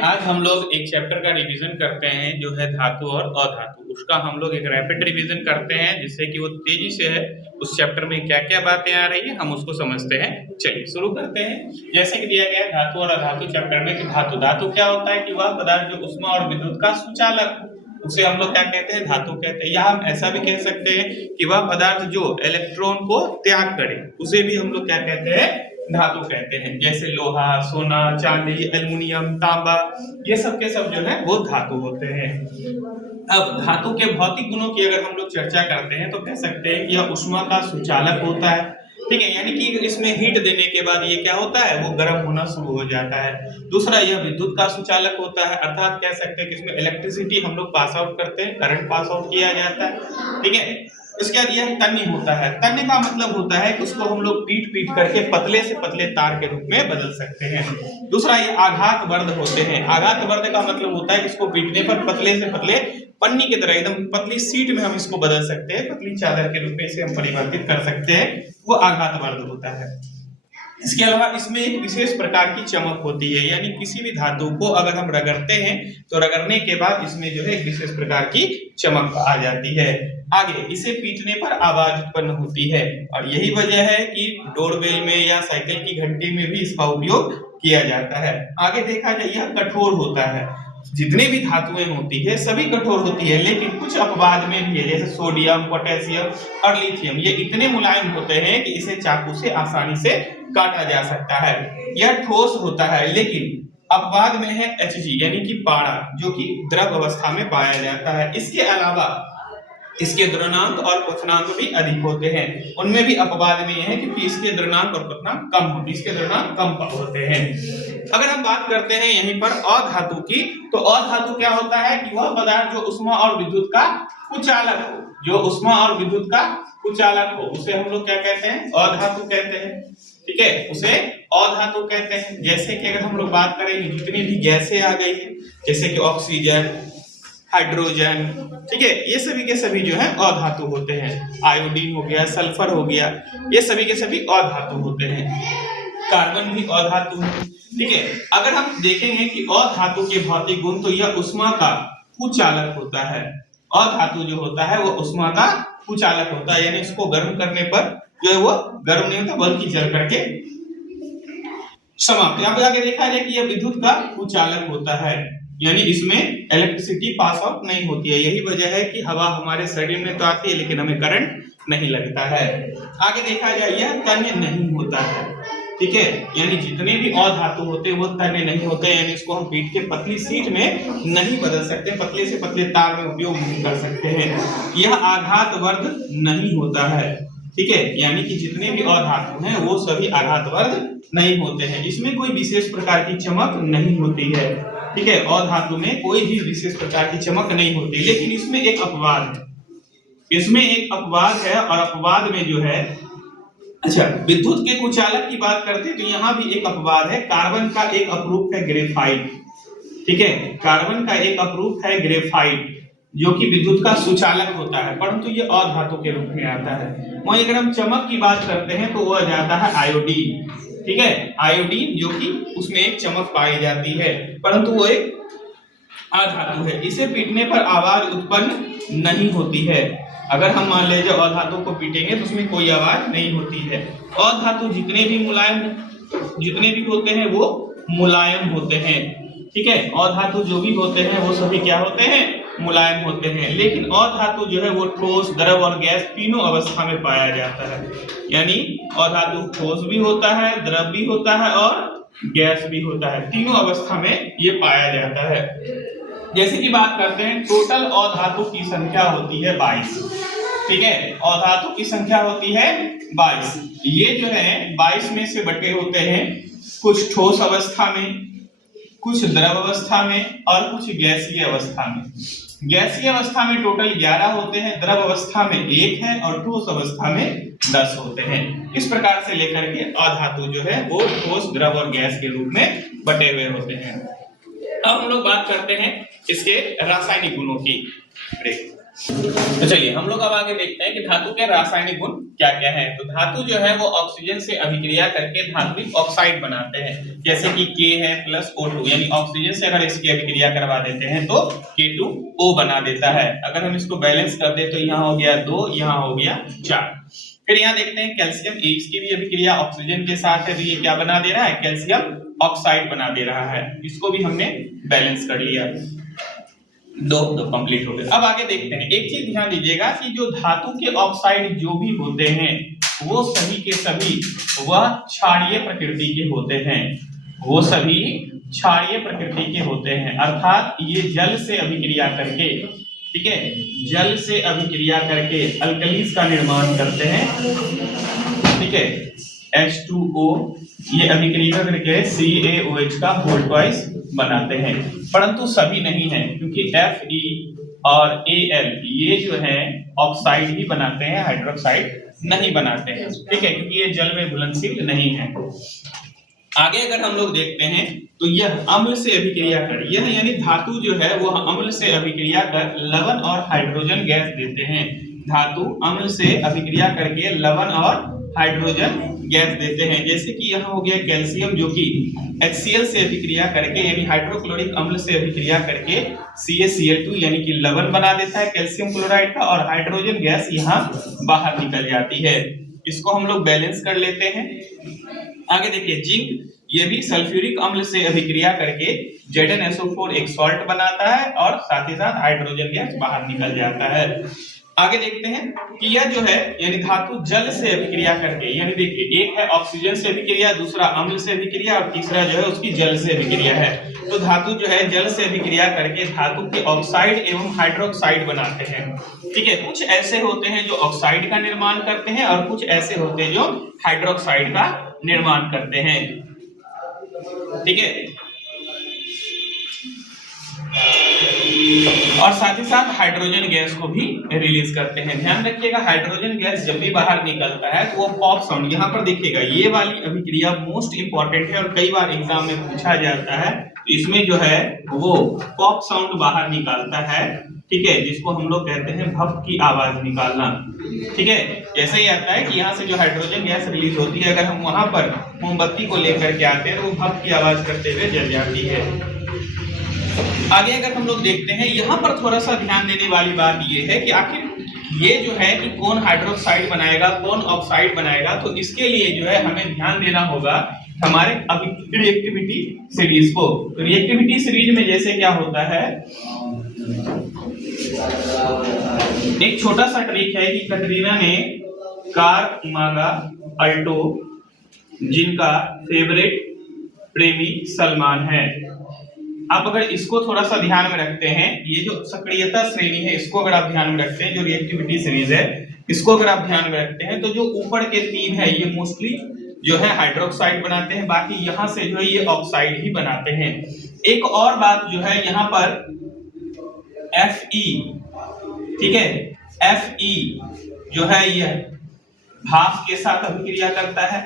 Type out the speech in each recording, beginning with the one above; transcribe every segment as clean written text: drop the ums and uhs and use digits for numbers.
आज हम लोग एक चैप्टर का रिवीजन करते हैं जो है धातु और अधातु। उसका हम लोग एक रैपिड रिवीजन करते हैं जिससे कि वो तेजी से है उस चैप्टर में क्या क्या बातें आ रही है हम उसको समझते हैं। चलिए शुरू करते हैं। जैसे कि दिया गया है धातु और अधातु चैप्टर में कि धातु क्या होता है कि वह पदार्थ जो ऊष्मा और विद्युत का सुचालक हो, उसे हम लोग क्या कहते हैं, धातु कहते हैं। या हम ऐसा भी कह सकते हैं कि वह पदार्थ जो इलेक्ट्रॉन को त्याग करे उसे भी हम लोग क्या कहते हैं, धातु कहते हैं। जैसे लोहा, सोना, चांदी, एल्युमिनियम, तांबा, ये सब के सब जो है वो धातु होते हैं। अब धातु के भौतिक गुणों की अगर हम लोग चर्चा करते हैं तो कह सकते हैं कि यह ऊष्मा का सुचालक होता है। ठीक है, यानी कि इसमें हीट देने के बाद ये क्या होता है, वो गर्म होना शुरू हो जाता है। दूसरा, यह विद्युत का सुचालक होता है, अर्थात कह सकते हैं कि इसमें इलेक्ट्रिसिटी हम लोग पास आउट करते हैं, करंट पास आउट किया जाता है। ठीक है, इसके बाद यह तन्य होता है। तन्य का मतलब होता है कि उसको हम लोग पीट करके पतले से पतले तार के रूप में बदल सकते हैं। दूसरा, ये आघात वर्ध होते हैं। आघात वर्ध का मतलब होता है कि इसको पीटने पर पतले से पतले पन्नी की तरह एकदम पतली सीट में हम इसको बदल सकते हैं, पतली चादर के रूप में इसे हम परिवर्तित कर सकते हैं, वो आघात वर्ध होता है। इसके अलावा इसमें एक विशेष प्रकार की चमक होती है, यानी किसी भी धातु को अगर हम रगड़ते हैं तो रगड़ने के बाद इसमें जो है एक विशेष प्रकार की चमक आ जाती है। आगे, इसे पीटने पर आवाज उत्पन्न होती है और यही वजह है कि डोरबेल में या साइकिल की घंटी में भी इसका उपयोग किया जाता है। आगे देखा जाए, यह कठोर होता है। जितने भी धातुएं होती है सभी कठोर होती है, लेकिन कुछ अपवाद में भी है, जैसे सोडियम, पोटेशियम और लिथियम, ये इतने मुलायम होते हैं कि इसे चाकू से आसानी से काटा जा सकता है। यह ठोस होता है, लेकिन अपवाद में है Hg यानी कि पारा, जो कि द्रव अवस्था में पाया जाता है। इसके अलावा इसके द्रव्यनांक और क्वथनांक भी अधिक होते हैं। उनमें भी अपवाद में यह है कि इसके द्रव्यनांक और क्वथनांक कम होते हैं, इसके द्रव्यनांक कम होते हैं। अगर हम बात करते हैं यहीं पर अधातु की, तो अधातु क्या होता है कि वह पदार्थ जो ऊष्मा और विद्युत का कुचालक हो, जो ऊष्मा और विद्युत का कुचालक हो, उसे हम लोग क्या कहते हैं, अधातु कहते हैं। ठीक है, उसे अधातु कहते हैं। जैसे कि अगर हम लोग बात करें जितनी भी गैसें आ गई है, जैसे कि ऑक्सीजन, हाइड्रोजन, ठीक है, ये सभी के सभी जो है अधातु होते हैं। आयोडीन हो गया, सल्फर हो गया, ये सभी के सभी अधातु होते हैं। कार्बन भी अधातु है। ठीक है, अगर हम देखेंगे कि अधातु के भौतिक गुण, तो यह ऊष्मा का कुचालक होता है। अधातु जो होता है वो ऊष्मा का कुचालक होता है, यानी इसको गर्म करने पर जो है वो गर्म नहीं होता बल्कि जल करके समाप्त। यहाँ पे आगे देखा जाए कि यह विद्युत का कुचालक होता है, यानी इसमें इलेक्ट्रिसिटी पास आउट नहीं होती है। यही वजह है कि हवा हमारे शरीर में तो आती है लेकिन हमें करंट नहीं लगता है। आगे देखा जाए, यह तन्य नहीं होता है। ठीक है, यानी जितने भी अधातु होते हैं वो तन्य नहीं होते, यानी इसको हम पीट के पतली सीट में नहीं बदल सकते, पतले से पतले तार में उपयोग नहीं कर सकते हैं। यह आघात वर्ध नहीं होता है। ठीक है, यानी कि जितने भी अधातु हैं वो सभी आघात वर्ध नहीं होते हैं। इसमें कोई विशेष प्रकार की चमक नहीं होती है। ठीक है, अधातु में कोई भी विशेष प्रकार की चमक नहीं होती, लेकिन इसमें एक अपवाद है। इसमें एक अपवाद है, और अपवाद में जो है, अच्छा, विद्युत के कुचालक की बात करते हैं तो यहाँ भी एक अपवाद है। कार्बन का एक अपरूप है ग्रेफाइट। ठीक है, कार्बन का एक अपरूप है ग्रेफाइट, जो कि विद्युत का सुचालक होता है, परंतु ये अधातु के रूप में आता है। वहीं अगर हम चमक की बात करते हैं तो वह जाता है आयोडीन। ठीक है, आयोडीन जो कि उसमें एक चमक पाई जाती है, परंतु वो एक अधातु है। इसे पीटने पर आवाज उत्पन्न नहीं होती है। अगर हम मान लीजिए अधातु को पीटेंगे तो उसमें कोई आवाज नहीं होती है। अधातु जितने भी होते हैं वो मुलायम होते हैं। ठीक है, अधातु जो भी होते हैं वो सभी क्या होते हैं, मुलायम होते हैं। लेकिन अधातु जो है वो ठोस, द्रव और गैस तीनों अवस्था में पाया जाता है। यानी अधातु ठोस भी होता है, द्रव भी होता है और गैस भी होता है, तीनों अवस्था में ये पाया जाता है। जैसे कि बात करते हैं, टोटल अधातु की संख्या होती है 22। ठीक है, अधातु की संख्या होती है 22। ये जो है 22 में से बटे होते हैं, कुछ ठोस अवस्था में, कुछ द्रव अवस्था में और कुछ गैसीय अवस्था में। गैसीय अवस्था में टोटल 11 होते हैं, द्रव अवस्था में 1 है और ठोस अवस्था में 10 होते हैं। इस प्रकार से लेकर के अधातु जो है वो ठोस, द्रव और गैस के रूप में बटे हुए होते हैं। अब हम लोग बात करते हैं इसके रासायनिक गुणों की। तो चलिए हम लोग अब आगे देखते हैं कि धातु के रासायनिक गुण क्या क्या है। तो धातु जो है वो ऑक्सीजन से अभिक्रिया करके धात्विक ऑक्साइड बनाते हैं, जैसे कि K है प्लस O2, यानी ऑक्सीजन से अगर इसकी अभिक्रिया करवा देते हैं तो K2O बना देता है। अगर हम इसको बैलेंस कर दे तो यहाँ हो गया 2, यहाँ हो गया 4। फिर यहाँ देखते हैं कैल्शियम, इसकी भी अभिक्रिया ऑक्सीजन के साथ है, तो ये क्या बना दे रहा है, कैल्शियम ऑक्साइड बना दे रहा है। इसको भी हमने बैलेंस कर लिया, दो कंप्लीट हो गए। अब आगे देखते हैं, एक चीज ध्यान दीजिएगा कि जो धातु के ऑक्साइड जो भी होते हैं वो सभी के सभी वह क्षारीय प्रकृति के होते हैं, वो सभी क्षारीय प्रकृति के होते हैं, अर्थात ये जल से अभिक्रिया करके, ठीक है, जल से अभिक्रिया करके अल्कलीज का निर्माण करते हैं, ठीक है, H2O, ये अभिक्रिया करके CaOH का होल ट्वाइस बनाते हैं, परंतु सभी नहीं है, क्योंकि Fe और Al ये जो है ऑक्साइड ही बनाते हैं, हाइड्रोक्साइड नहीं बनाते हैं, ठीक है, क्योंकि ये जल में घुलनशील नहीं है। आगे अगर हम लोग देखते हैं तो यह अम्ल से अभिक्रिया कर, यह यानी धातु जो है वह अम्ल से अभिक्रिया कर लवण और हाइड्रोजन गैस देते हैं। धातु अम्ल से अभिक्रिया करके लवण और हाइड्रोजन गैस देते हैं, जैसे कि यहाँ हो गया कैल्शियम जो कि HCl से अभिक्रिया करके यानी हाइड्रोक्लोरिक अम्ल से अभिक्रिया करके CaCl2 यानी कि लवण बना देता है कैल्शियम क्लोराइड का, और हाइड्रोजन गैस यहाँ बाहर निकल जाती है। इसको हम लोग बैलेंस कर लेते हैं। आगे देखिए जिंक, ये भी सल्फ्यूरिक अम्ल से अभिक्रिया करके ZnSO4 एक सॉल्ट बनाता है और साथ ही साथ हाइड्रोजन गैस बाहर निकल जाता है। आगे देखते हैं कि यह जो है यानी धातु जल से अभिक्रिया करके, यानी देखिए एक है ऑक्सीजन से अभिक्रिया, दूसरा अम्ल से अभिक्रिया और तीसरा जो है उसकी जल से अभिक्रिया है। तो धातु जो है जल से अभिक्रिया करके धातु के ऑक्साइड एवं हाइड्रोक्साइड बनाते हैं, ठीक है। कुछ ऐसे होते हैं जो ऑक्साइड का निर्माण करते हैं और कुछ ऐसे होते हैं जो हाइड्रोक्साइड का निर्माण करते हैं, ठीक है, और साथ ही साथ हाइड्रोजन गैस को भी रिलीज करते हैं। ध्यान रखिएगा हाइड्रोजन गैस जब भी बाहर निकलता है तो वो पॉप साउंड, यहाँ पर देखिएगा ये वाली अभिक्रिया मोस्ट इंपॉर्टेंट है और कई बार एग्जाम में पूछा जाता है। तो इसमें जो है वो पॉप साउंड बाहर निकालता है, ठीक है, जिसको हम लोग कहते हैं भप की आवाज निकालना, ठीक है। जैसे ही आता है कि यहाँ से जो हाइड्रोजन गैस रिलीज होती है, अगर हम वहां पर मोमबत्ती को लेकर के आते हैं तो वो भप की आवाज करते हुए जल जाती है। आगे अगर हम लोग देखते हैं, यहाँ पर थोड़ा सा ध्यान देने वाली बात ये है कि आखिर ये जो है कि कौन हाइड्रोक्साइड बनाएगा कौन ऑक्साइड बनाएगा, तो इसके लिए जो है हमें ध्यान देना होगा हमारे रिएक्टिविटी सीरीज को। तो रिएक्टिविटी सीरीज में जैसे क्या होता है, एक छोटा सा ट्रिक है कि कटरीना ने कार मांगा अल्टो जिनका फेवरेट प्रेमी सलमान है। आप अगर इसको थोड़ा सा ध्यान में रखते हैं, ये जो सक्रियता श्रेणी है इसको अगर आप ध्यान में रखते हैं, जो रिएक्टिविटी सीरीज है इसको अगर आप ध्यान में रखते हैं, तो जो ऊपर के तीन है ये मोस्टली जो है हाइड्रोक्साइड बनाते हैं, बाकी यहाँ से जो है ये ऑक्साइड ही बनाते हैं। एक और बात जो है यहाँ पर Fe, ठीक है, Fe जो है ये भाप के साथ अभिक्रिया करता है,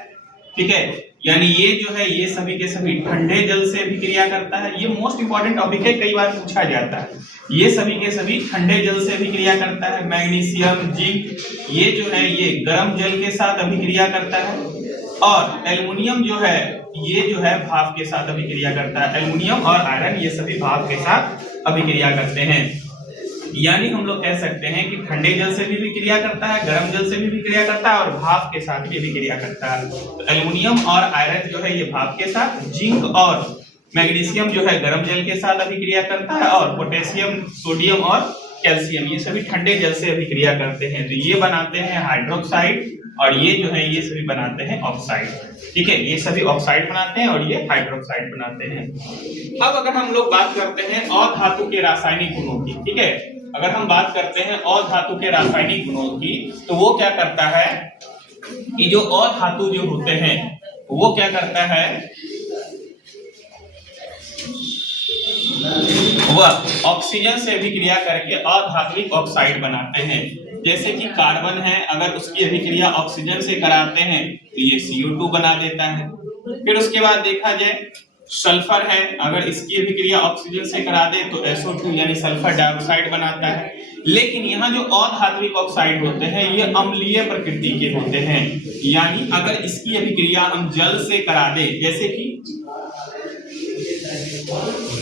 ठीक है, यानी ये जो है ये सभी के सभी ठंडे जल से अभिक्रिया करता है। ये मोस्ट इंपॉर्टेंट टॉपिक है, कई बार पूछा जाता है। ये सभी के सभी ठंडे जल से अभिक्रिया करता है। मैग्नीशियम, जिंक ये जो है ये गर्म जल के साथ अभिक्रिया करता है, और एल्युमिनियम जो है ये जो है भाप के साथ अभिक्रिया करता है। एल्युमिनियम और आयरन ये सभी भाप के साथ अभिक्रिया करते हैं। यानी हम लोग कह सकते हैं कि ठंडे जल से भी विक्रिया करता है, गर्म जल से भी विक्रिया करता है और भाप के साथ भी विक्रिया करता है। तो एल्युमिनियम और आयरन जो है ये भाप के साथ, जिंक और मैग्नीशियम जो है गर्म जल के साथ अभिक्रिया करता है, और पोटेशियम, सोडियम और कैल्शियम ये सभी ठंडे जल से अभिक्रिया करते हैं। तो ये बनाते हैं हाइड्रोक्साइड और ये जो है ये सभी बनाते हैं ऑक्साइड, ठीक है, ये सभी ऑक्साइड बनाते हैं और ये हाइड्रोक्साइड बनाते हैं। अब अगर हम लोग बात करते हैं अधातु के रासायनिक गुणों की, ठीक है, अगर हम बात करते हैं अधातु के रासायनिक गुणों की, तो वो क्या करता है कि जो अधातु जो होते हैं वो क्या करता है, वह ऑक्सीजन से अभिक्रिया करके अधात्विक ऑक्साइड बनाते हैं। जैसे कि कार्बन है, अगर उसकी अभिक्रिया ऑक्सीजन से कराते हैं तो ये CO2 बना देता है। फिर उसके बाद देखा जाए सल्फर है, अगर इसकी अभिक्रिया ऑक्सीजन से करा दे तो SO2 यानी सल्फर डाइऑक्साइड बनाता है। लेकिन यहाँ जो अधात्विक ऑक्साइड होते हैं ये अम्लीय प्रकृति के होते हैं, यानी अगर इसकी अभिक्रिया हम जल से करा दें, जैसे कि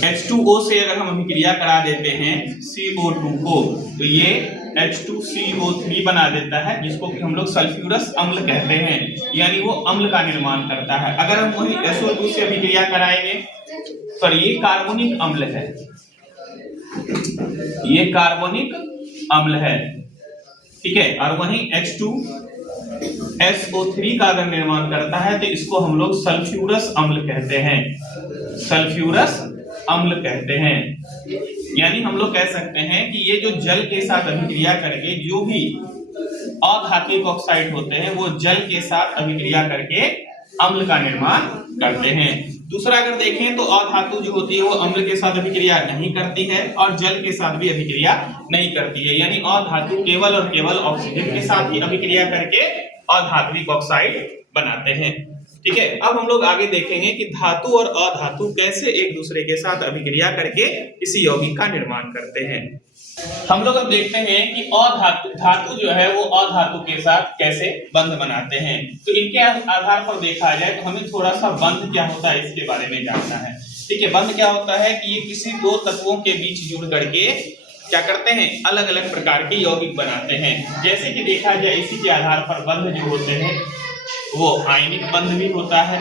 H2O से अगर हम अभिक्रिया करा देते हैं CO2 को, तो ये H2CO3 बना देता है, जिसको कि हम लोग सल्फ्यूरस अम्ल कहते हैं, यानी वो अम्ल का निर्माण करता है। अगर हम वही SO2 से अभिक्रिया कराएंगे, सर ये कार्बोनिक अम्ल है, ये कार्बोनिक अम्ल है, ठीक है। और वही H2SO3 का अगर निर्माण करता है तो इसको हम लोग सल्फ्यूरस अम्ल कहते हैं, सल्फ्यूरस अम्ल कहते हैं। यानी हम लोग कह सकते हैं कि ये जो जल के साथ अभिक्रिया करके जो भी अधात्विक ऑक्साइड होते हैं वो जल के साथ अभिक्रिया करके अम्ल का निर्माण करते हैं। दूसरा अगर देखें तो अधातु जो होती है वो अम्ल के साथ अभिक्रिया नहीं करती है और जल के साथ भी अभिक्रिया नहीं करती है, यानी अधातु केवल और केवल ऑक्सीजन के साथ ही अभिक्रिया करके अधात्विक ऑक्साइड बनाते हैं, ठीक है। अब हम लोग आगे देखेंगे कि धातु और अधातु कैसे एक दूसरे के साथ अभिक्रिया करके किसी यौगिक का निर्माण करते हैं। हम लोग अब देखते हैं कि धातु जो है वो अधातु के साथ कैसे बंध बनाते हैं। तो इनके आधार पर देखा जाए तो हमें थोड़ा सा बंध क्या होता है इसके बारे में जानना है, ठीक है। बंध क्या होता है कि ये किसी दो तत्वों के बीच जुड़ करके क्या करते हैं, अलग अलग प्रकार के यौगिक बनाते हैं। जैसे कि देखा जाए इसी के आधार पर बंध जो होते हैं वो आयनिक बंध भी होता है,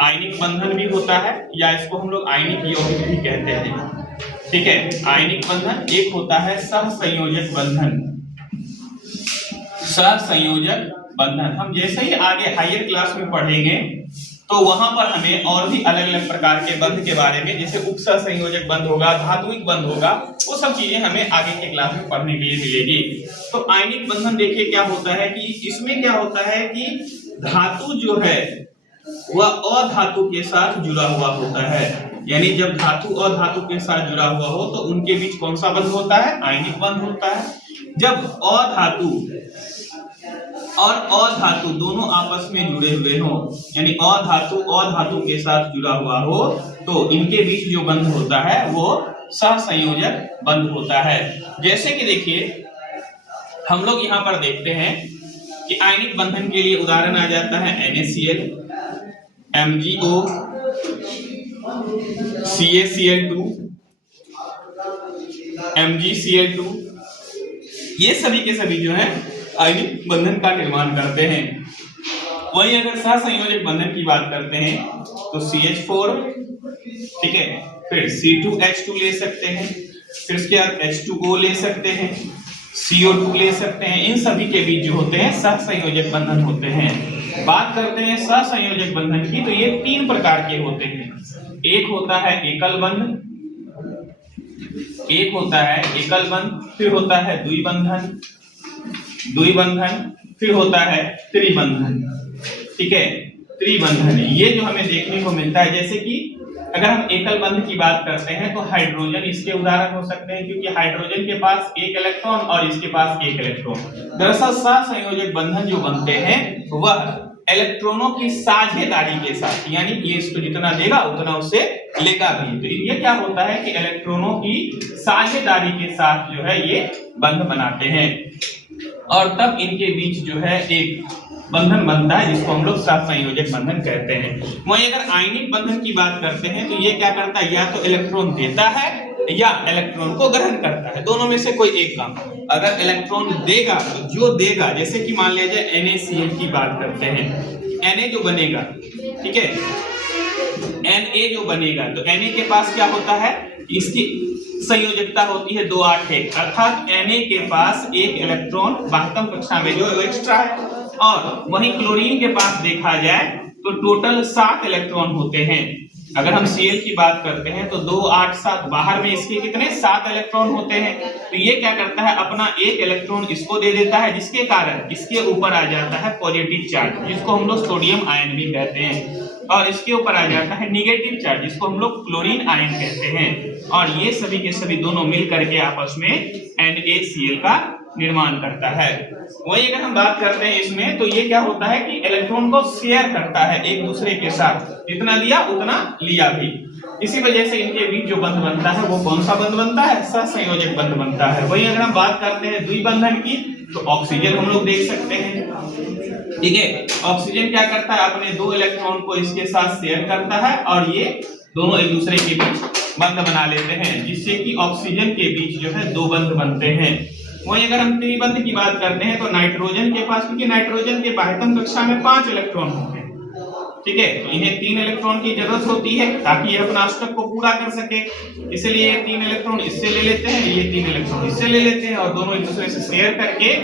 आयनिक बंधन भी होता है, या इसको हम लोग आयनिक यौगिक भी कहते हैं, ठीक है। आयनिक बंधन एक होता है सहसंयोजक बंधन, सहसंयोजक बंधन हम जैसे ही आगे हायर क्लास में पढ़ेंगे तो वहां पर हमें और भी अलग अलग प्रकार के बंध के बारे में, जैसे उपसहसंयोजक बंध होगा, धात्विक बंध होगा, वो सब चीजें हमें आगे के क्लास में पढ़ने के लिए मिलेगी। तो आयनिक बंधन देखिए क्या होता है कि इसमें क्या होता है कि धातु जो है वह अधातु के साथ जुड़ा हुआ होता है, यानी जब धातु अधातु के साथ जुड़ा हुआ हो तो उनके बीच कौन सा बंध होता है, आयनिक बंध होता है। जब अधातु और अधातु दोनों आपस में जुड़े हुए हो, यानी अधातु के साथ जुड़ा हुआ हो, तो इनके बीच जो बंध होता है वो सहसंयोजक बंध होता है। जैसे कि देखिए हम लोग यहाँ पर देखते हैं कि आयनिक बंधन के लिए उदाहरण आ जाता है NaCl, MgO, CaCl2, MgCl2, ये सभी के सभी जो है आयनिक बंधन का निर्माण करते हैं। वहीं अगर सहसंयोजक बंधन की बात करते हैं तो CH4, ठीक है, फिर C2H2 ले सकते हैं, फिर उसके बाद H2O ले सकते हैं, CO2 ले सकते हैं। इन सभी के बीच जो होते हैं सहसंयोजक बंधन होते हैं। बात करते हैं सहसंयोजक बंधन की, तो ये तीन प्रकार के होते हैं। एक होता है एकल बंध, एक होता है एकल बंध, फिर होता है द्विबंधन, द्विबंधन, फिर होता है त्रिबंधन, ठीक है, त्रिबंधन। ये जो हमें देखने को मिलता है, जैसे कि अगर हम एकल बंध की बात करते हैं तो हाइड्रोजन इसके उदाहरण हो सकते हैं, क्योंकि हाइड्रोजन के पास एक इलेक्ट्रॉन और इसके पास एक इलेक्ट्रॉन। दरअसल सहसंयोजक बंधन जो बनते हैं वह इलेक्ट्रॉनों की साझेदारी के साथ, यानी ये इसको जितना देगा उतना उससे लेगा भी। तो ये क्या होता है कि इलेक्ट्रॉनों की साझेदारी के साथ जो है ये बंध बनाते हैं और तब इनके बीच जो है एक बंधन बनता है जिसको हम लोग सहसंयोजक बंधन कहते हैं। वहीं अगर आयनिक बंधन की बात करते हैं तो ये क्या करता है, या तो इलेक्ट्रॉन देता है या इलेक्ट्रॉन को ग्रहण करता है, दोनों में से कोई एक काम। अगर इलेक्ट्रॉन देगा तो जो देगा, जैसे कि मान लिया जाए NaCl की बात करते हैं, Na जो बनेगा, ठीक है, Na जो बनेगा तो Na के पास क्या होता है, इसकी संयोजकता होती है 281, अर्थात Na के पास एक इलेक्ट्रॉन वाहकम कक्षा में जो एक्स्ट्रा है। और वहीं क्लोरीन के पास देखा जाए तो टोटल 7 इलेक्ट्रॉन होते हैं। अगर हम Cl की बात करते हैं तो 2 8 7, बाहर में इसके कितने 7 इलेक्ट्रॉन होते हैं। तो ये क्या करता है, अपना एक इलेक्ट्रॉन इसको दे देता है, जिसके कारण इसके ऊपर आ जाता है पॉजिटिव चार्ज, जिसको हम लोग सोडियम आयन भी कहते हैं, और इसके ऊपर आ जाता है निगेटिव चार्ज, जिसको हम लोग क्लोरीन आयन कहते हैं। और ये सभी के सभी दोनों मिल करके आपस में NaCl का निर्माण करता है। वही अगर हम बात करते हैं इसमें, तो ये क्या होता है कि इलेक्ट्रॉन को शेयर करता है एक दूसरे के साथ, जितना दिया उतना लिया भी। इसी वजह से इनके बीच जो बंध बनता है वो कौन सा बंध बनता है? सहसंयोजक बंध बनता है। वही अगर हम बात करते हैं द्विबंधन की, तो ऑक्सीजन हम लोग देख सकते हैं। ठीक है, ऑक्सीजन क्या करता है? अपने 2 इलेक्ट्रॉन को इसके साथ शेयर करता है और ये दोनों एक दूसरे के बीच बंध बना लेते हैं, जिससे कि ऑक्सीजन के बीच जो है 2 बंध बनते हैं। वहीं अगर हम त्रिबंध की बात करते हैं, तो नाइट्रोजन के पास, क्योंकि नाइट्रोजन के बाह्यतम कक्षा में 5 इलेक्ट्रॉन होते हैं, ठीक है, तो इन्हें 3 इलेक्ट्रॉन की जरूरत होती है ताकि ये अपना अष्टक को पूरा कर सके। इसलिए ये 3 इलेक्ट्रॉन इससे ले लेते हैं, ये 3 इलेक्ट्रॉन इससे ले लेते हैं और दोनों एक दूसरे से शेयर करके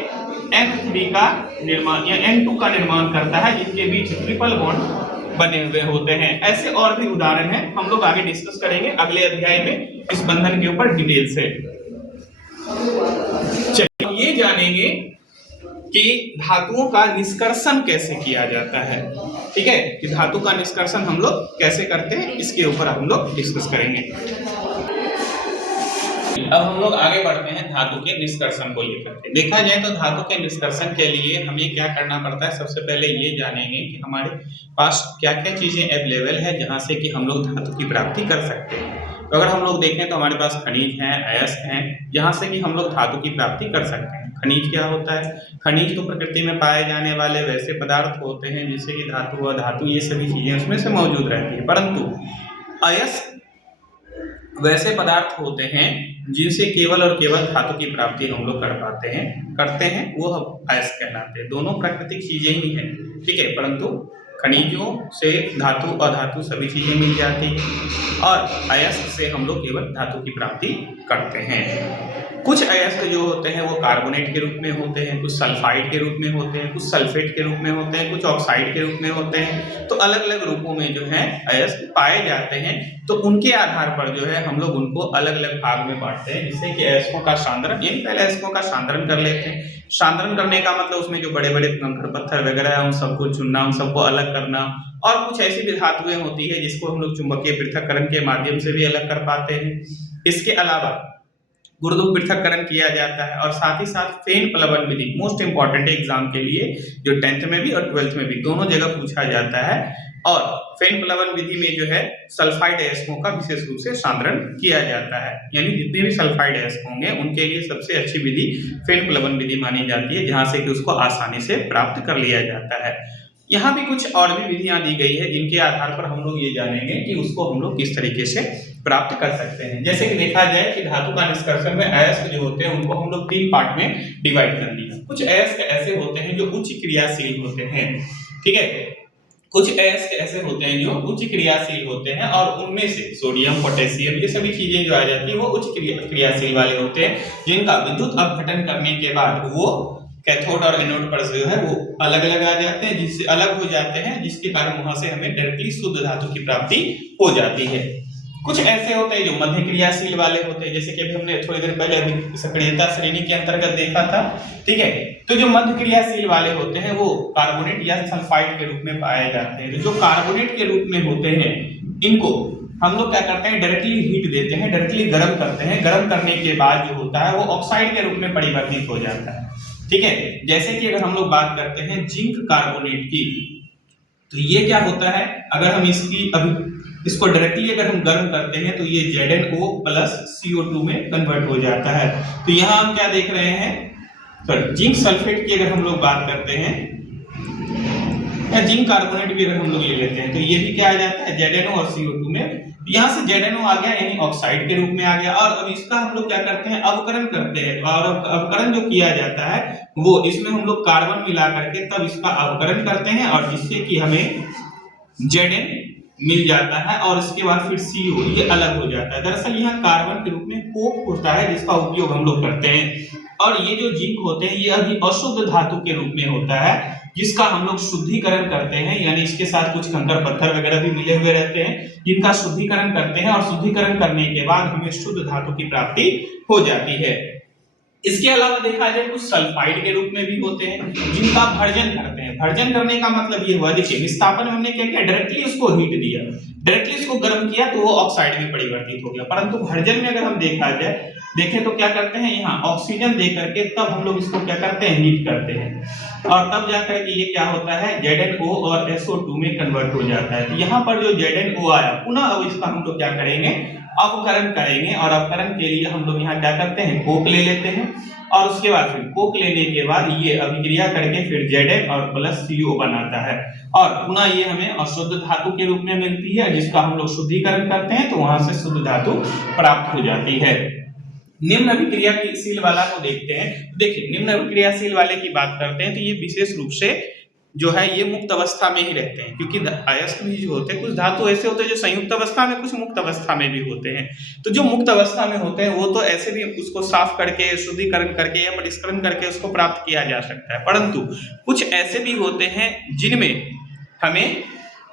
N3 का निर्माण या N2 का निर्माण करता है, जिनके बीच ट्रिपल बॉन्ड बने हुए होते हैं। ऐसे और भी उदाहरण हैं, हम लोग आगे डिस्कस करेंगे अगले अध्याय में इस बंधन के ऊपर डिटेल से। चलिए ये जानेंगे कि धातुओं का निष्कर्षण कैसे किया जाता है। ठीक है, कि धातु का निष्कर्षण हम लोग कैसे करते हैं, इसके ऊपर हम लोग डिस्कस करेंगे। अब हम लोग आगे बढ़ते हैं धातु के निष्कर्षण को लेकर के। देखा जाए तो धातु के निष्कर्षण के लिए हमें क्या करना पड़ता है? सबसे पहले ये जानेंगे कि हमारे पास क्या क्या चीजें अवेलेबल है जहां से कि हम लोग धातु की प्राप्ति कर सकते हैं। तो अगर हम लोग देखें तो हमारे पास खनिज हैं, अयस्क हैं, जहां से कि हम लोग धातु की प्राप्ति कर सकते हैं। खनिज क्या होता है? खनिज तो प्रकृति में पाए जाने वाले वैसे पदार्थ होते हैं जिससे कि धातु व धातु ये सभी चीजें उसमें से मौजूद रहती है, परंतु अयस्क वैसे पदार्थ होते हैं जिनसे केवल और केवल धातु की प्राप्ति हम लोग करते हैं, वो अयस्क कहलाते हैं। दोनों प्राकृतिक चीजें ही हैं, ठीक है, परंतु खनिजों से धातु अधातु सभी चीजें मिल जाती हैं और अयस्क से हम लोग केवल धातु की प्राप्ति करते हैं। कुछ अयस्क जो होते हैं वो कार्बोनेट के रूप में होते हैं, कुछ सल्फाइड के रूप में होते हैं, कुछ सल्फेट के रूप में होते हैं, कुछ ऑक्साइड के रूप में होते हैं। तो अलग अलग रूपों में जो है अयस्क पाए जाते हैं। तो उनके आधार पर जो है हम लोग उनको अलग अलग भाग में बांटते हैं, जिससे कि अयस्कों का सांद्रण, यानी पहले अयस्कों का सांद्रण कर लेते हैं। सांद्रण करने का मतलब उसमें जो बड़े बड़े कंकड़ पत्थर वगैरह है उन सबको चुनना, उन सबको अलग करना। और कुछ ऐसी भी धातुएं होती है जिसको हम लोग चुंबकीय पृथक्करण के माध्यम से भी अलग कर पाते हैं। इसके अलावा गुरुत्व पृथक्करण किया जाता है और साथ ही साथ फेन प्लवन विधि मोस्ट इंपॉर्टेंट है एग्जाम के लिए, जो 10th में भी और 12th में भी दोनों जगह पूछा जाता है। और फेन प्लवन विधि में जो है सल्फाइड अयस्कों का विशेष रूप से सांद्रण किया जाता है, यानी जितने भी सल्फाइड अयस्क होंगे उनके लिए सबसे अच्छी विधि फेन प्लवन विधि मानी जाती है, जहां से कि उसको आसानी से प्राप्त कर लिया जाता है। यहाँ भी कुछ और भी विधियां दी गई है जिनके आधार पर हम लोग ये जानेंगे कि उसको हम लोग किस तरीके से प्राप्त कर सकते हैं। जैसे कि देखा जाए कि धातु का निष्कर्षण में अयस्क जो होते हैं उनको हम लोग 3 पार्ट में डिवाइड कर दिया। कुछ अयस्क ऐसे होते हैं जो उच्च क्रियाशील होते हैं, ठीक है, कुछ अयस्क ऐसे होते हैं जो उच्च क्रियाशील होते हैं और उनमें से सोडियम, पोटेशियम ये सभी चीजें जो आ जाती है वो उच्च क्रियाशील वाले होते हैं, जिनका विद्युत अपघटन करने के बाद वो कैथोड और एनोड पर जो है वो अलग अलग आ जाते हैं, जिससे अलग हो जाते हैं, जिसके कारण वहां से हमें डायरेक्टली शुद्ध धातु की प्राप्ति हो जाती है। कुछ ऐसे होते हैं जो मध्य क्रियाशील वाले होते हैं, जैसे कि अभी हमने थोड़ी देर पहले अभी सक्रियता श्रेणी के अंतर्गत देखा था, ठीक है। तो जो मध्य क्रियाशील वाले होते हैं वो कार्बोनेट या सल्फाइड के रूप में पाए जाते हैं। तो जो कार्बोनेट के रूप में होते हैं इनको हम लोग क्या करते हैं, डायरेक्टली हीट देते हैं, डायरेक्टली गर्म करते हैं। गर्म करने के बाद जो होता है वो ऑक्साइड के रूप में परिवर्तित हो जाता है, ठीक है। जैसे कि अगर हम लोग बात करते हैं जिंक कार्बोनेट की, तो ये क्या होता है, अगर हम इसको डायरेक्टली अगर हम गर्म करते हैं तो ये ZnO प्लस CO2 में कन्वर्ट हो जाता है। तो यहाँ हम क्या देख रहे हैं, सॉरी जिंक सल्फेट की अगर हम लोग बात करते हैं या जिंक कार्बोनेट भी अगर हम लोग ले लेते हैं तो ये भी क्या आ जाता है ZnO और CO2 में। यहाँ से ZnO आ गया यानी ऑक्साइड के रूप में आ गया। और अब इसका हम लोग क्या करते हैं, अवकरण करते हैं। और अवकरण जो किया जाता है वो इसमें हम लोग कार्बन मिला करके तब इसका अवकरण करते हैं और जिससे कि हमें Zn मिल जाता है और इसके बाद फिर CO ये अलग हो जाता है। दरअसल यहाँ कार्बन के रूप में कोक होता है जिसका उपयोग हम लोग करते हैं। और ये जो जिंक होते हैं ये अभी अशुद्ध धातु के रूप में होता है जिसका हम लोग शुद्धिकरण करते हैं, यानी इसके साथ कुछ कंकड़ पत्थर वगैरह भी मिले हुए रहते हैं जिनका शुद्धिकरण करते हैं और शुद्धिकरण करने के बाद हमें शुद्ध धातु की प्राप्ति हो जाती है। इसके अलावा देखा जाए कुछ सल्फाइड के रूप में भी होते हैं जिनका भर्जन करते हैं। भर्जन करने का मतलब ये हुआ, देखिए विस्थापन में हमने क्या किया, डायरेक्टली इसको हीट दिया, डायरेक्टली इसको गर्म किया तो वो ऑक्साइड में परिवर्तित हो गया। परंतु भर्जन में अगर हम देखा जाए देखें तो क्या करते हैं, यहाँ ऑक्सीजन दे करके तब हम लोग इसको क्या करते हैं, हीट करते हैं और तब जाकर के ये क्या होता है, ZnO और SO2 में कन्वर्ट हो जाता है। तो यहाँ पर जो ZnO आया, पुनः अब इसका हम लोग क्या करेंगे, अवकरण करेंगे और अवकरण के लिए हम लोग यहाँ क्या करते हैं, कोक ले लेते हैं और उसके बाद फिर कोक लेने के बाद ये अभिक्रिया करके फिर Zn और प्लस CO बनाता है और पुनः ये हमें अशुद्ध धातु के रूप में मिलती है, जिसका हम लोग शुद्धिकरण करते हैं तो वहां से शुद्ध धातु प्राप्त हो जाती है। निम्न अभिक्रियाशील वाला को देखते हैं। देखिए निम्न अभिक्रियाशील वाले की बात करते हैं तो ये विशेष रूप से जो है ये मुक्त अवस्था में ही रहते हैं, क्योंकि अयस्क भी जो होते हैं, कुछ धातु ऐसे होते हैं जो संयुक्त अवस्था में, कुछ मुक्त अवस्था में भी होते हैं। तो जो मुक्त अवस्था में होते हैं वो तो ऐसे भी उसको साफ करके, शुद्धिकरण करके या परिष्करण करके उसको प्राप्त किया जा सकता है, परंतु कुछ ऐसे भी होते हैं जिनमें हमें,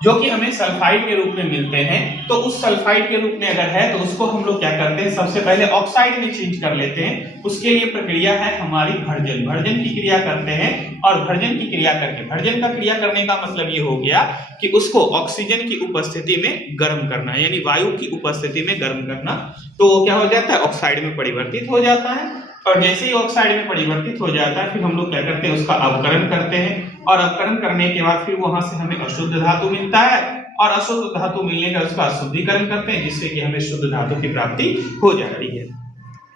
जो कि हमें सल्फाइड के रूप में मिलते हैं। तो उस सल्फाइड के रूप में अगर है तो उसको हम लोग क्या करते हैं, सबसे पहले ऑक्साइड में चेंज कर लेते हैं। उसके लिए प्रक्रिया है हमारी भर्जन, भर्जन की क्रिया करते हैं और भर्जन की क्रिया करके, भर्जन का क्रिया करने का मतलब ये हो गया कि उसको ऑक्सीजन की उपस्थिति में गर्म करना, यानी वायु की उपस्थिति में गर्म करना। तो क्या हो जाता है, ऑक्साइड में परिवर्तित हो जाता है और जैसे ही ऑक्साइड में परिवर्तित हो जाता है फिर हम लोग क्या करते हैं, उसका अवकरण करते हैं और अवकरण करने के बाद फिर वहां से हमें अशुद्ध धातु मिलता है और अशुद्ध धातु मिलने का उसका शुद्धिकरण करते हैं, जिससे कि हमें शुद्ध धातु की प्राप्ति हो जाती है।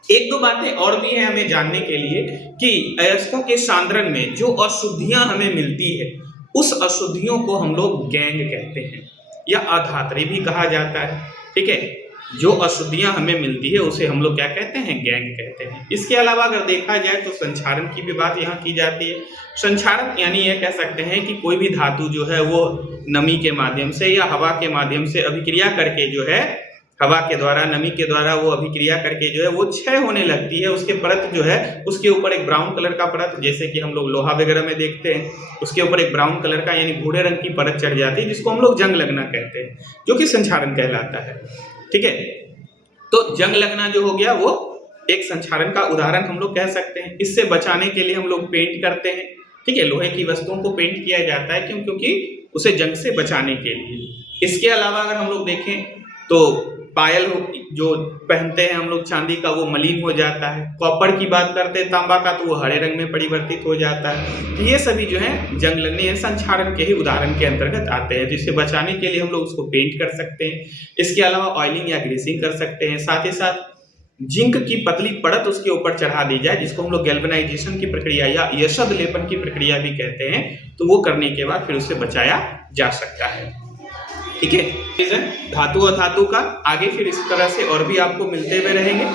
एक दो बातें और भी है हमें जानने के लिए कि अयस्कों के सांद्रण में जो अशुद्धियां हमें मिलती है, उस अशुद्धियों को हम लोग गैंग कहते हैं या अधात्री भी कहा जाता है। ठीक है, जो अशुद्धियां हमें मिलती है उसे हम लोग क्या कहते हैं, गैंग कहते हैं। इसके अलावा अगर देखा जाए तो संक्षारण की भी बात यहाँ की जाती है। संक्षारण यानी ये कह सकते हैं कि कोई भी धातु जो है वो नमी के माध्यम से या हवा के माध्यम से अभिक्रिया करके जो है, हवा के द्वारा, नमी के द्वारा वो अभिक्रिया करके जो है वो क्षय होने लगती है। उसके परत जो है, उसके ऊपर एक ब्राउन कलर का परत, जैसे कि हम लोग लोहा वगैरह में देखते हैं, उसके ऊपर एक ब्राउन कलर का यानी भूरे रंग की परत चढ़ जाती है, जिसको हम लोग जंग लगना कहते हैं, जो कि संक्षारण कहलाता है। ठीक है, तो जंग लगना जो हो गया वो एक संक्षारण का उदाहरण हम लोग कह सकते हैं। इससे बचाने के लिए हम लोग पेंट करते हैं। ठीक है, लोहे की वस्तुओं को पेंट किया जाता है, क्यों, क्योंकि उसे जंग से बचाने के लिए। इसके अलावा अगर हम लोग देखें तो पायल जो पहनते हैं हम लोग चांदी का, वो मलिन हो जाता है। कॉपर की बात करते हैं, तांबा का, तो वो हरे रंग में परिवर्तित हो जाता है। तो ये सभी जो है जंग लगने या संक्षारण के ही उदाहरण के अंतर्गत आते हैं, जिससे बचाने के लिए हम लोग उसको पेंट कर सकते हैं। इसके अलावा ऑयलिंग या ग्रीसिंग कर सकते हैं। साथ ही साथ जिंक की पतली परत उसके ऊपर चढ़ा दी जाए, जिसको हम लोग गैल्वेनाइजेशन की प्रक्रिया या यशद लेपन की प्रक्रिया भी कहते हैं, तो वो करने के बाद फिर उससे बचाया जा सकता है। ठीक है, धातु और धातु का आगे फिर इस तरह से और भी आपको मिलते हुए रहेंगे।